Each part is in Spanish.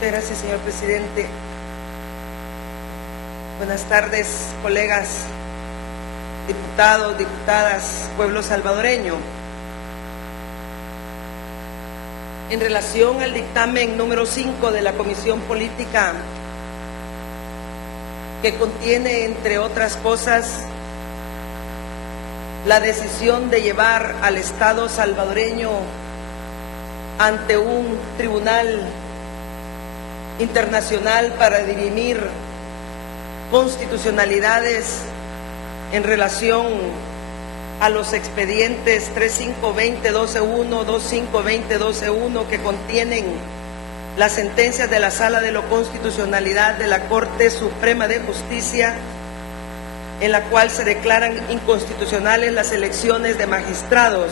Muchas gracias, señor presidente. Buenas tardes, colegas, diputados, diputadas, pueblo salvadoreño. En relación al dictamen número 5 de la Comisión Política, que contiene, entre otras cosas, la decisión de llevar al Estado salvadoreño ante un tribunal internacional para dirimir constitucionalidades en relación a los expedientes 3520-12-1, 2520-12-1 que contienen las sentencias de la Sala de la Constitucionalidad de la Corte Suprema de Justicia, en la cual se declaran inconstitucionales las elecciones de magistrados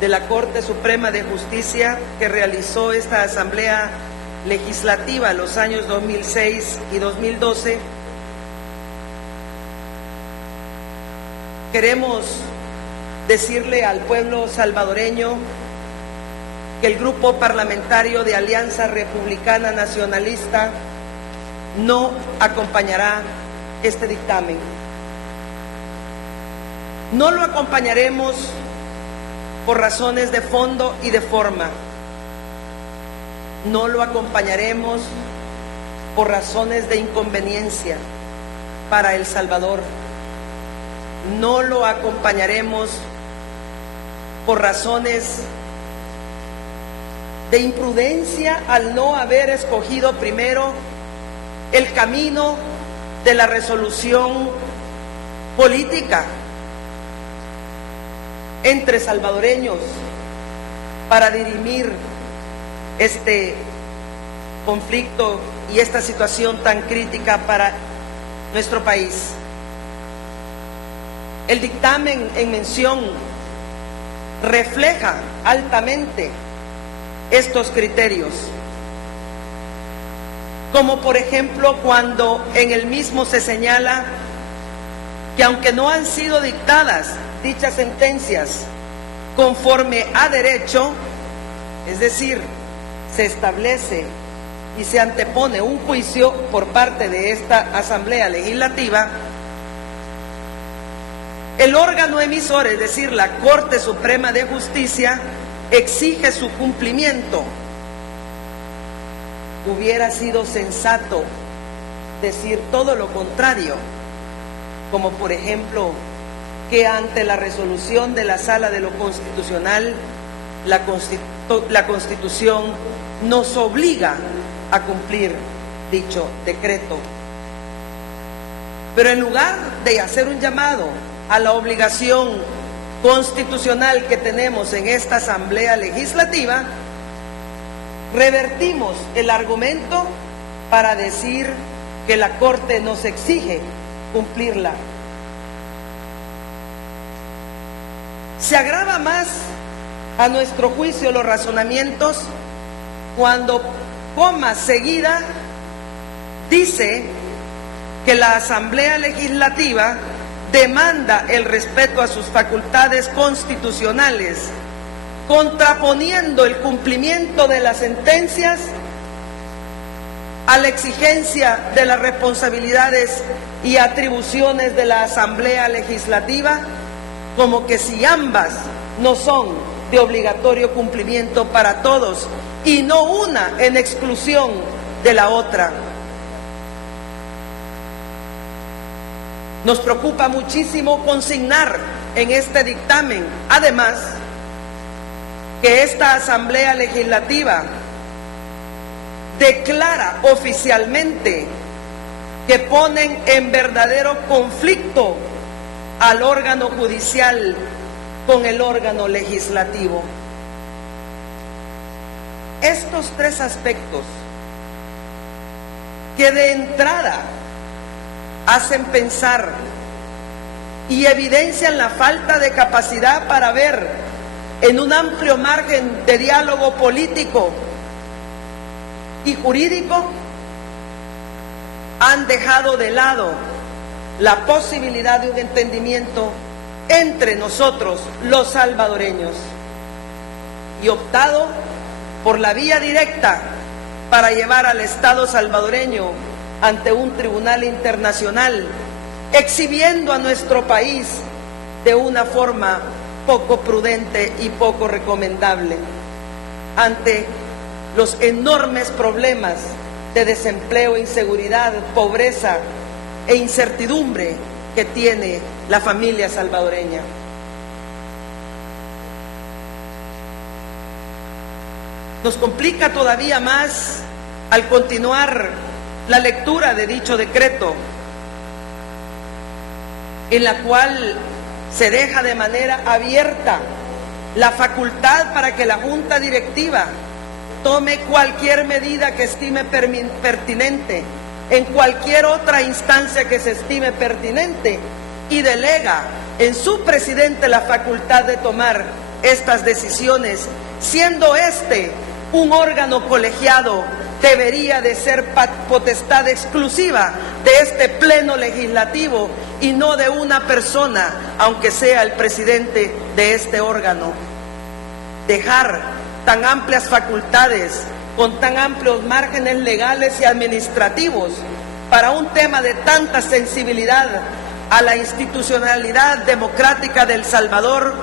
de la Corte Suprema de Justicia que realizó esta Asamblea Legislativa los años 2006 y 2012. Queremos decirle al pueblo salvadoreño que el Grupo Parlamentario de Alianza Republicana Nacionalista no acompañará este dictamen. No lo acompañaremos por razones de fondo y de forma. No lo acompañaremos por razones de inconveniencia para El Salvador. No lo acompañaremos por razones de imprudencia al no haber escogido primero el camino de la resolución política entre salvadoreños para dirimir este conflicto y esta situación tan crítica para nuestro país. El dictamen en mención refleja altamente estos criterios, como por ejemplo cuando en el mismo se señala que aunque no han sido dictadas dichas sentencias conforme a derecho, es decir, se establece y se antepone un juicio por parte de esta Asamblea Legislativa, el órgano emisor, es decir, la Corte Suprema de Justicia, exige su cumplimiento. Hubiera sido sensato decir todo lo contrario, como por ejemplo que ante la resolución de la Sala de lo Constitucional, la Constitución nos obliga a cumplir dicho decreto. Pero en lugar de hacer un llamado a la obligación constitucional que tenemos en esta Asamblea Legislativa, revertimos el argumento para decir que la Corte nos exige cumplirla. Se agrava más, a nuestro juicio, los razonamientos cuando, coma seguida, dice que la Asamblea Legislativa demanda el respeto a sus facultades constitucionales, contraponiendo el cumplimiento de las sentencias a la exigencia de las responsabilidades y atribuciones de la Asamblea Legislativa, como que si ambas no son de obligatorio cumplimiento para todos y no una en exclusión de la otra. Nos preocupa muchísimo consignar en este dictamen, además, que esta Asamblea Legislativa declara oficialmente que ponen en verdadero conflicto al órgano judicial con el órgano legislativo. Estos tres aspectos que de entrada hacen pensar y evidencian la falta de capacidad para ver en un amplio margen de diálogo político y jurídico, han dejado de lado la posibilidad de un entendimiento entre nosotros, los salvadoreños, y optado por la vía directa para llevar al Estado salvadoreño ante un tribunal internacional, exhibiendo a nuestro país de una forma poco prudente y poco recomendable ante los enormes problemas de desempleo, inseguridad, pobreza e incertidumbre que tiene la familia salvadoreña. Nos complica todavía más al continuar la lectura de dicho decreto, en la cual se deja de manera abierta la facultad para que la Junta Directiva tome cualquier medida que estime pertinente en cualquier otra instancia que se estime pertinente y delega en su presidente la facultad de tomar estas decisiones, siendo este un órgano colegiado. Debería de ser potestad exclusiva de este pleno legislativo y no de una persona, aunque sea el presidente de este órgano. Dejar tan amplias facultades, con tan amplios márgenes legales y administrativos, para un tema de tanta sensibilidad a la institucionalidad democrática de El Salvador,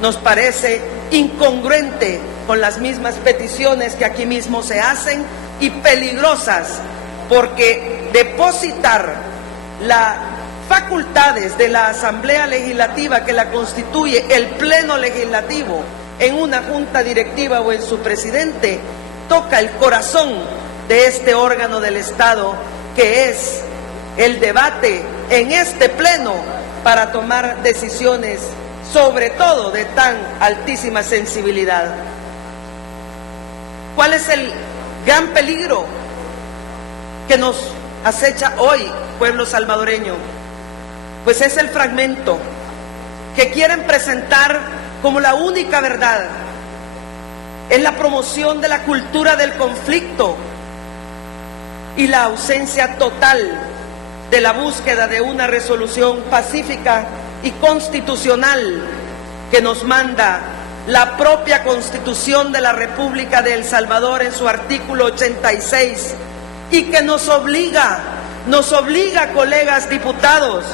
nos parece incongruente con las mismas peticiones que aquí mismo se hacen y peligrosas, porque depositar las facultades de la Asamblea Legislativa que la constituye el Pleno Legislativo en una Junta Directiva o en su presidente, toca el corazón de este órgano del Estado, que es el debate en este Pleno para tomar decisiones, sobre todo de tan altísima sensibilidad. ¿Cuál es el gran peligro que nos acecha hoy, pueblo salvadoreño? Pues es el fragmento que quieren presentar como la única verdad. Es la promoción de la cultura del conflicto y la ausencia total de la búsqueda de una resolución pacífica y constitucional que nos manda la propia Constitución de la República de El Salvador en su artículo 86 y que nos obliga, colegas diputados,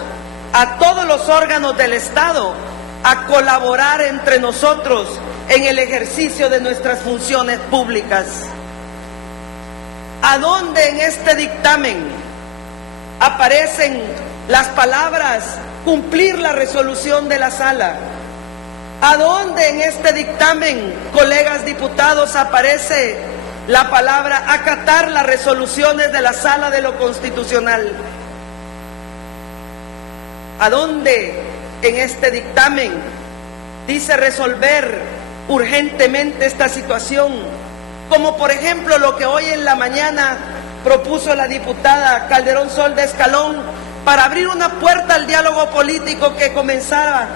a todos los órganos del Estado a colaborar entre nosotros en el ejercicio de nuestras funciones públicas. ¿A dónde en este dictamen aparecen las palabras cumplir la resolución de la sala? ¿A dónde en este dictamen, colegas diputados, aparece la palabra acatar las resoluciones de la Sala de lo Constitucional? ¿A dónde en este dictamen dice resolver urgentemente esta situación? Como por ejemplo lo que hoy en la mañana propuso la diputada Calderón Sol de Escalón para abrir una puerta al diálogo político que comenzara,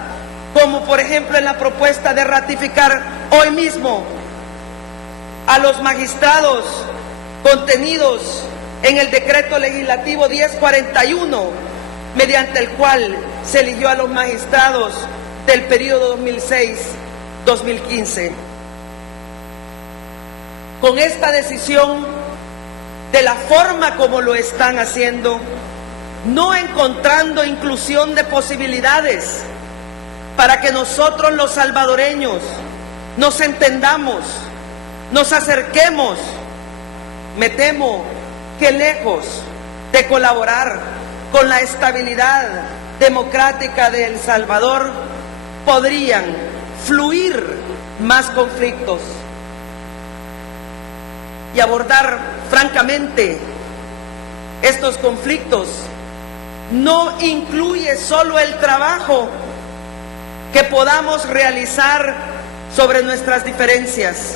como por ejemplo en la propuesta de ratificar hoy mismo a los magistrados contenidos en el decreto legislativo 1041, mediante el cual se eligió a los magistrados del periodo 2006-2015. Con esta decisión, de la forma como lo están haciendo, no encontrando inclusión de posibilidades para que nosotros los salvadoreños nos entendamos, nos acerquemos, me temo que lejos de colaborar con la estabilidad democrática de El Salvador, podrían fluir más conflictos. Y abordar francamente estos conflictos no incluye solo el trabajo que podamos realizar sobre nuestras diferencias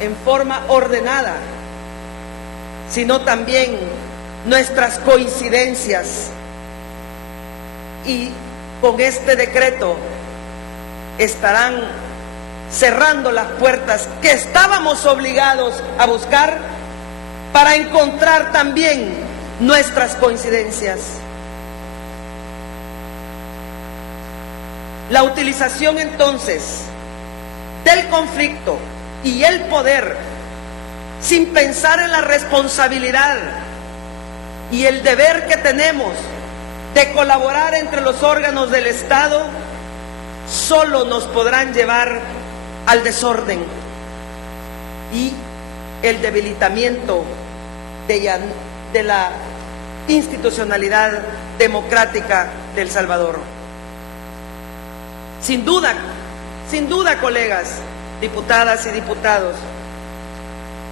en forma ordenada, sino también nuestras coincidencias. Y con este decreto estarán cerrando las puertas que estábamos obligados a buscar para encontrar también nuestras coincidencias. La utilización entonces del conflicto y el poder sin pensar en la responsabilidad y el deber que tenemos de colaborar entre los órganos del Estado, solo nos podrán llevar al desorden y el debilitamiento de la institucionalidad democrática de El Salvador. Sin duda, colegas, diputadas y diputados,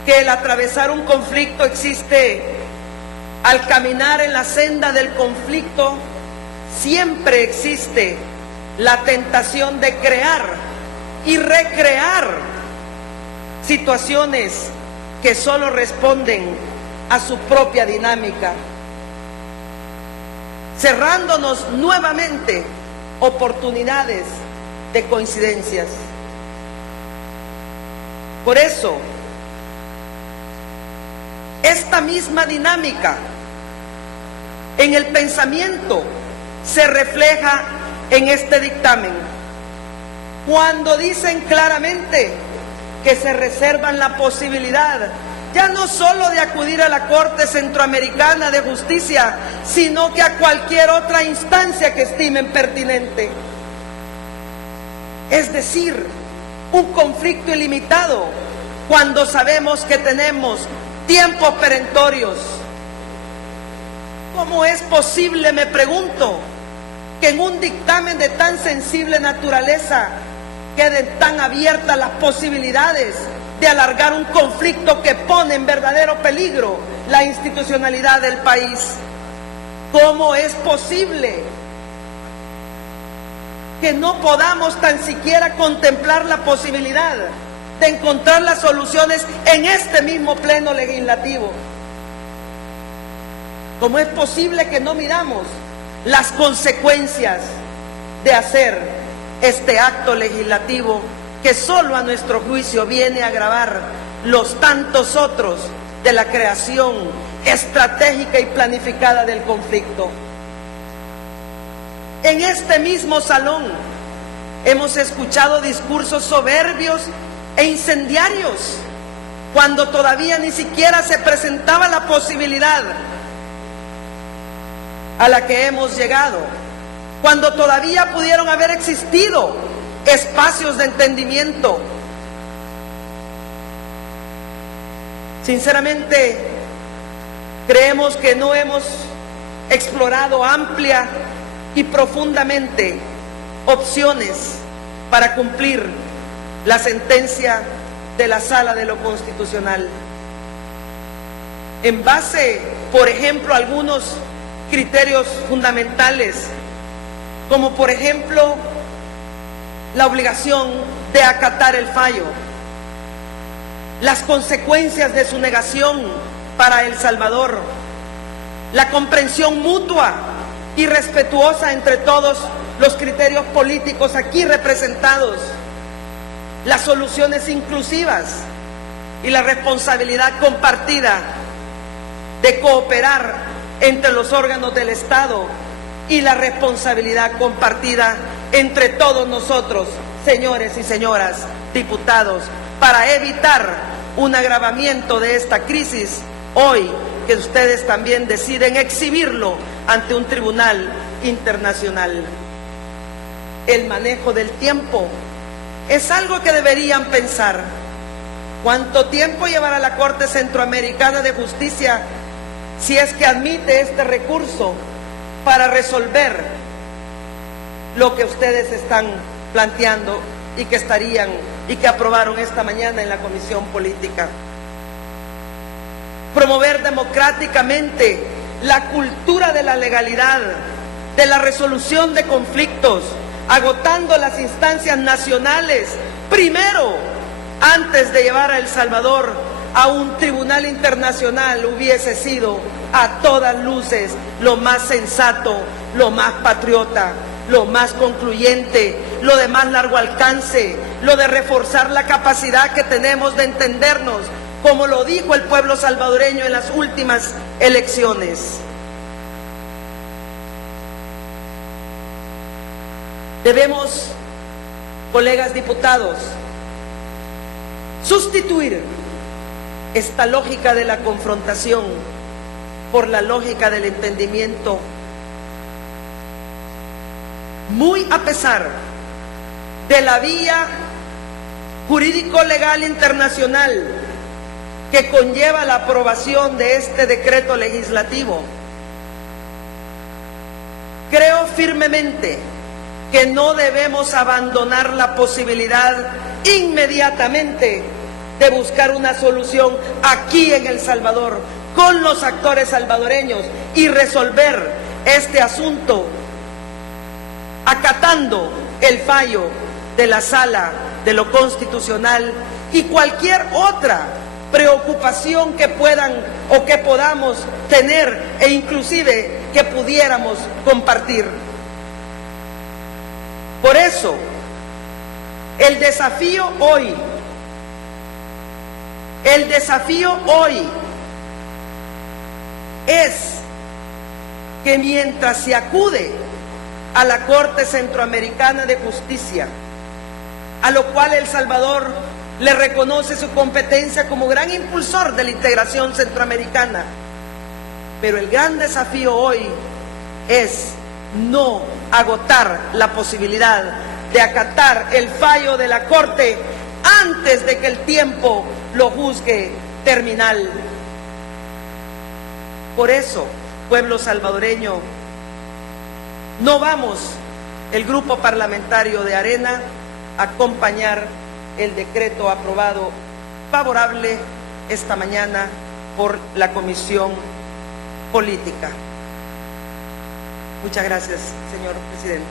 que el atravesar un conflicto existe. Al caminar en la senda del conflicto, siempre existe la tentación de crear y recrear situaciones que solo responden a su propia dinámica, cerrándonos nuevamente oportunidades de coincidencias. Por eso, esta misma dinámica en el pensamiento se refleja en este dictamen, cuando dicen claramente que se reservan la posibilidad ya no solo de acudir a la Corte Centroamericana de Justicia, sino que a cualquier otra instancia que estimen pertinente. Es decir, un conflicto ilimitado, cuando sabemos que tenemos tiempos perentorios. ¿Cómo es posible, me pregunto, que en un dictamen de tan sensible naturaleza queden tan abiertas las posibilidades de alargar un conflicto que pone en verdadero peligro la institucionalidad del país? ¿Cómo es posible que no podamos tan siquiera contemplar la posibilidad de encontrar las soluciones en este mismo pleno legislativo? ¿Cómo es posible que no miramos las consecuencias de hacer este acto legislativo que solo a nuestro juicio viene a agravar los tantos otros de la creación estratégica y planificada del conflicto? En este mismo salón hemos escuchado discursos soberbios e incendiarios cuando todavía ni siquiera se presentaba la posibilidad a la que hemos llegado, cuando todavía pudieron haber existido espacios de entendimiento. Sinceramente, creemos que no hemos explorado amplia y profundamente opciones para cumplir la sentencia de la Sala de lo Constitucional. En base, por ejemplo, a algunos criterios fundamentales, como por ejemplo la obligación de acatar el fallo, las consecuencias de su negación para El Salvador, la comprensión mutua y respetuosa entre todos los criterios políticos aquí representados, las soluciones inclusivas y la responsabilidad compartida de cooperar entre los órganos del Estado y la responsabilidad compartida entre todos nosotros, señores y señoras diputados, para evitar un agravamiento de esta crisis hoy que ustedes también deciden exhibirlo ante un tribunal internacional. El manejo del tiempo es algo que deberían pensar. ¿Cuánto tiempo llevará la Corte Centroamericana de Justicia si es que admite este recurso para resolver lo que ustedes están planteando y que aprobaron esta mañana en la Comisión Política? Promover democráticamente la cultura de la legalidad, de la resolución de conflictos, agotando las instancias nacionales primero, antes de llevar a El Salvador a un tribunal internacional, hubiese sido a todas luces lo más sensato, lo más patriota, lo más concluyente, lo de más largo alcance, lo de reforzar la capacidad que tenemos de entendernos, como lo dijo el pueblo salvadoreño en las últimas elecciones. Debemos, colegas diputados, sustituir esta lógica de la confrontación por la lógica del entendimiento, muy a pesar de la vía jurídico-legal internacional que conlleva la aprobación de este decreto legislativo. Creo firmemente que no debemos abandonar la posibilidad inmediatamente de buscar una solución aquí en El Salvador con los actores salvadoreños y resolver este asunto acatando el fallo de la Sala de lo Constitucional y cualquier otra preocupación que puedan o que podamos tener e inclusive que pudiéramos compartir. Por eso, el desafío hoy es que mientras se acude a la Corte Centroamericana de Justicia, a lo cual El Salvador le reconoce su competencia como gran impulsor de la integración centroamericana, pero el gran desafío hoy es no agotar la posibilidad de acatar el fallo de la Corte antes de que el tiempo lo juzgue terminal. Por eso, pueblo salvadoreño, no vamos, el grupo parlamentario de Arena, a acompañar el decreto aprobado favorable esta mañana por la Comisión Política. Muchas gracias, señor presidente.